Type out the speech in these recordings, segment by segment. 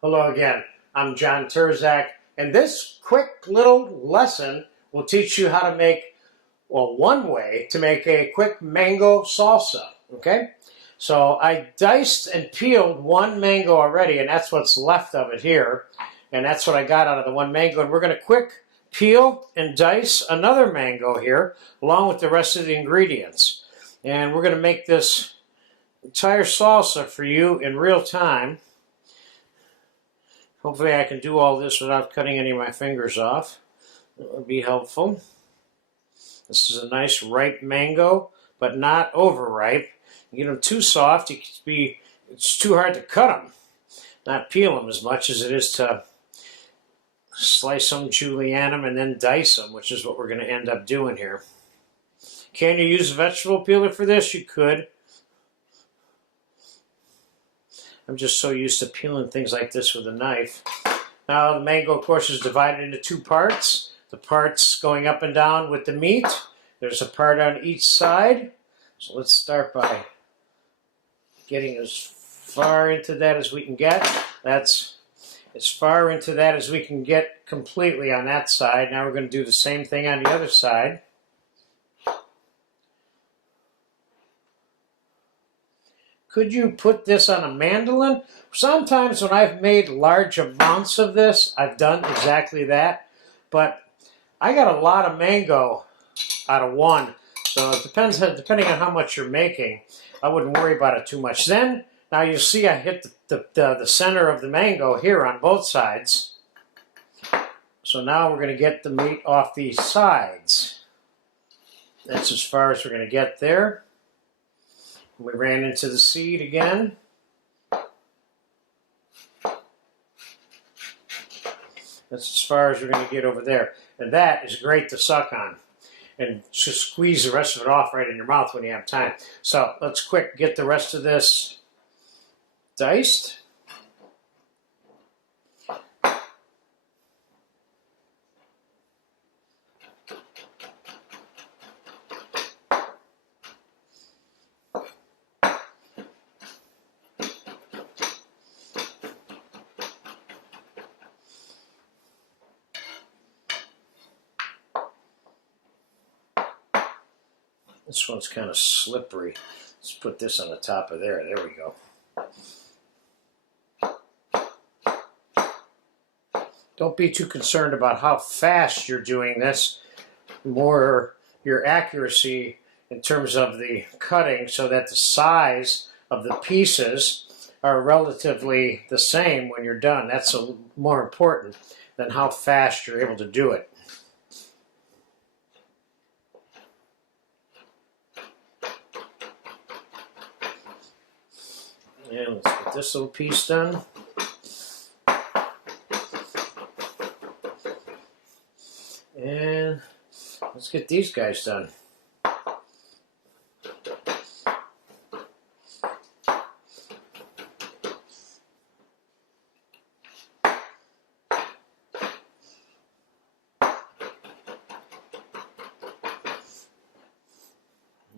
Hello again, I'm John Terzak, and this quick little lesson will teach you how to make, well, one way to make a quick mango salsa, okay? So I diced and peeled one mango already, and that's what's left of it here, and that's what I got out of the one mango, and we're going to quick peel and dice another mango here, along with the rest of the ingredients. And we're going to make this entire salsa for you in real time. Hopefully I can do all this without cutting any of my fingers off. That would be helpful. This is a nice ripe mango, but not overripe. You get them too soft, it's too hard to cut them. Not peel them as much as it is to slice them, julienne them, and then dice them, which is what we're going to end up doing here. Can you use a vegetable peeler for this? You could. I'm just so used to peeling things like this with a knife. Now the mango, of course, is divided into two parts. The parts going up and down with the meat. There's a part on each side. So let's start by getting as far into that as we can get. That's as far into that as we can get completely on that side. Now we're going to do the same thing on the other side. Could you put this on a mandolin? Sometimes when I've made large amounts of this, I've done exactly that. But I got a lot of mango out of one. So it depends, depending on how much you're making. I wouldn't worry about it too much. Then, now you see I hit the center of the mango here on both sides. So now we're going to get the meat off these sides. That's as far as we're going to get there. We ran into the seed again. That's as far as we're going to get over there. And that is great to suck on. And just squeeze the rest of it off right in your mouth when you have time. So let's quick get the rest of this diced. This one's kind of slippery. Let's put this on the top of there. There we go. Don't be too concerned about how fast you're doing this. More your accuracy in terms of the cutting so that the size of the pieces are relatively the same when you're done. That's more important than how fast you're able to do it. And let's get this little piece done. And let's get these guys done.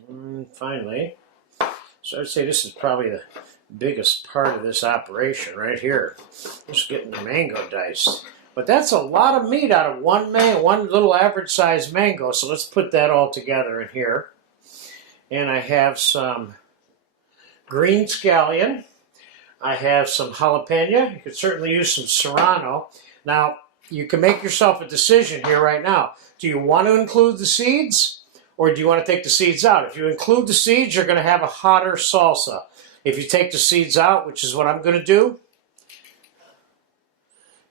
And finally, so I'd say this is probably the biggest part of this operation right here. Just getting the mango diced. But that's a lot of meat out of one little average sized mango. So let's put that all together in here. And I have some green scallion. I have some jalapeno. You could certainly use some serrano. Now, you can make yourself a decision here right now. Do you want to include the seeds? Or do you want to take the seeds out? If you include the seeds, you're going to have a hotter salsa. If you take the seeds out, which is what I'm going to do,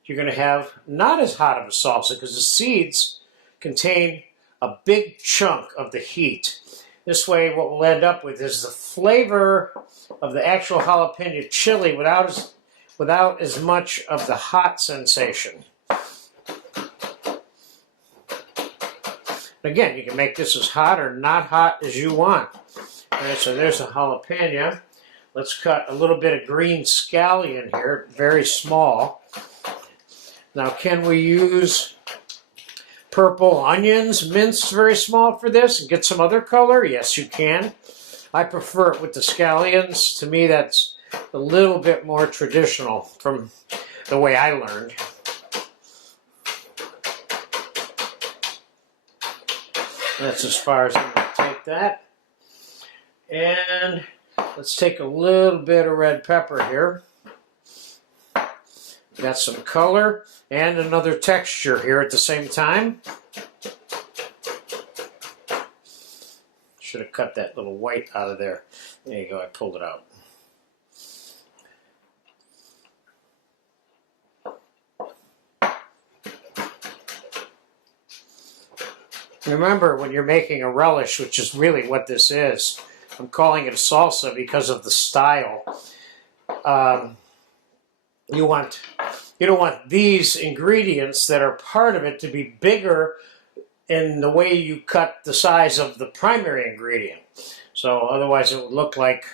you're going to have not as hot of a salsa because the seeds contain a big chunk of the heat. This way, what we'll end up with is the flavor of the actual jalapeno chili without as much of the hot sensation. Again, you can make this as hot or not hot as you want. All right, so there's a jalapeno. Let's cut a little bit of green scallion here, very small. Now, can we use purple onions minced very small for this and get some other color? Yes, you can. I prefer it with the scallions. To me, that's a little bit more traditional from the way I learned. That's as far as I'm going to take that. And let's take a little bit of red pepper here. Got some color and another texture here at the same time. Should have cut that little white out of there. There you go, I pulled it out. Remember, when you're making a relish, which is really what this is, I'm calling it a salsa because of the style. You don't want these ingredients that are part of it to be bigger in the way you cut the size of the primary ingredient. So otherwise it would look like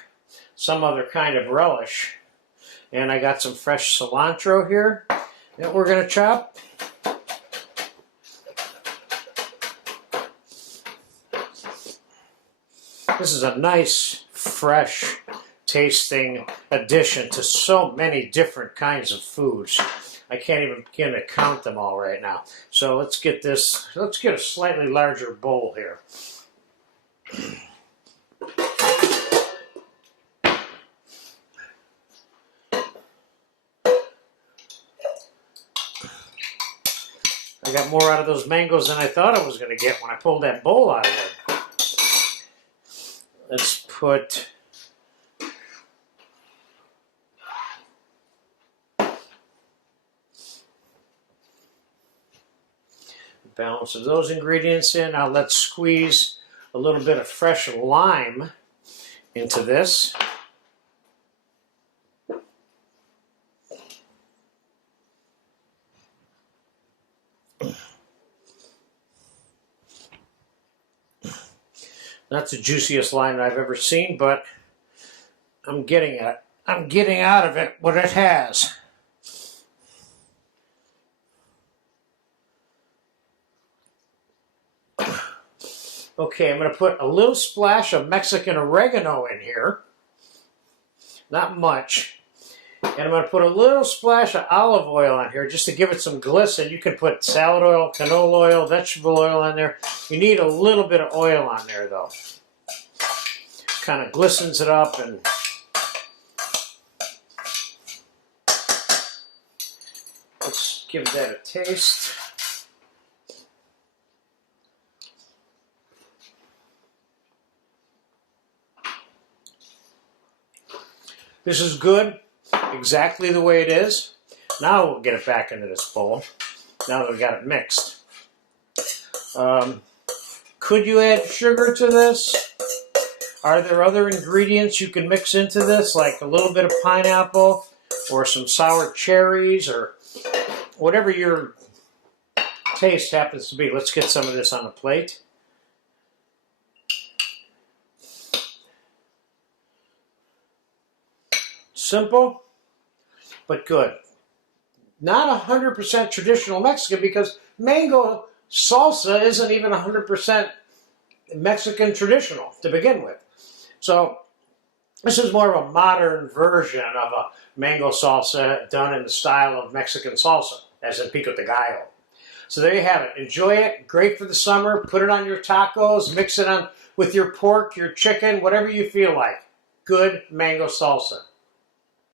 some other kind of relish. And I got some fresh cilantro here that we're going to chop. This is a nice, fresh tasting addition to so many different kinds of foods. I can't even begin to count them all right now. So let's get this, let's get a slightly larger bowl here. I got more out of those mangoes than I thought I was going to get when I pulled that bowl out of there. Let's put balance of those ingredients in. Now let's squeeze a little bit of fresh lime into this. Not the juiciest lime I've ever seen, but I'm getting out of it what it has. Okay, I'm going to put a little splash of Mexican oregano in here. Not much. And I'm going to put a little splash of olive oil on here just to give it some glisten. You can put salad oil, canola oil, vegetable oil on there. You need a little bit of oil on there though. Kind of glistens it up and let's give that a taste. This is good, exactly the way it is. Now we'll get it back into this bowl, now that we got it mixed. Could you add sugar to this? Are there other ingredients you can mix into this, like a little bit of pineapple or some sour cherries or whatever your taste happens to be? Let's get some of this on a plate. Simple, but good. Not 100% traditional Mexican because mango salsa isn't even 100% Mexican traditional to begin with. So this is more of a modern version of a mango salsa done in the style of Mexican salsa, as in pico de gallo. So there you have it. Enjoy it. Great for the summer. Put it on your tacos. Mix it on with your pork, your chicken, whatever you feel like. Good mango salsa.